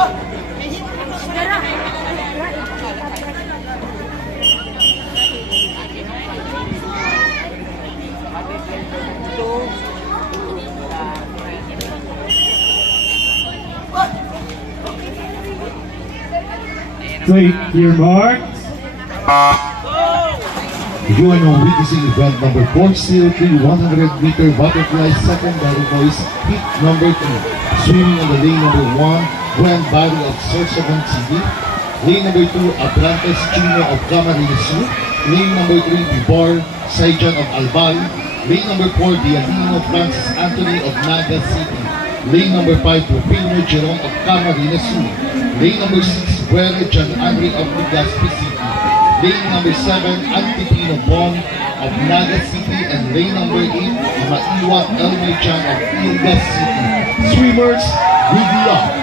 Take your marks. You are now witnessing event number 4, still 3, 100-meter butterfly secondary boys, heat number 2. Swimming on the lane number 1, Grand Barrio of Sorsogon City. Lane number 2, Abrantes Chino of Camarines Sur. Lane number 3, Bibar Saijan of Albal. Lane number 4, Dialino Francis Anthony of Naga City. Lane number 5, Rufino Jerome of Camarines Sur. Lane number 6, Buere John Henry of Legazpi City. Lane number 7, Antipino Bon of Naga City. And lane number 8, Maiwa Elmer Chan of Ilgas City. Swimmers, good luck!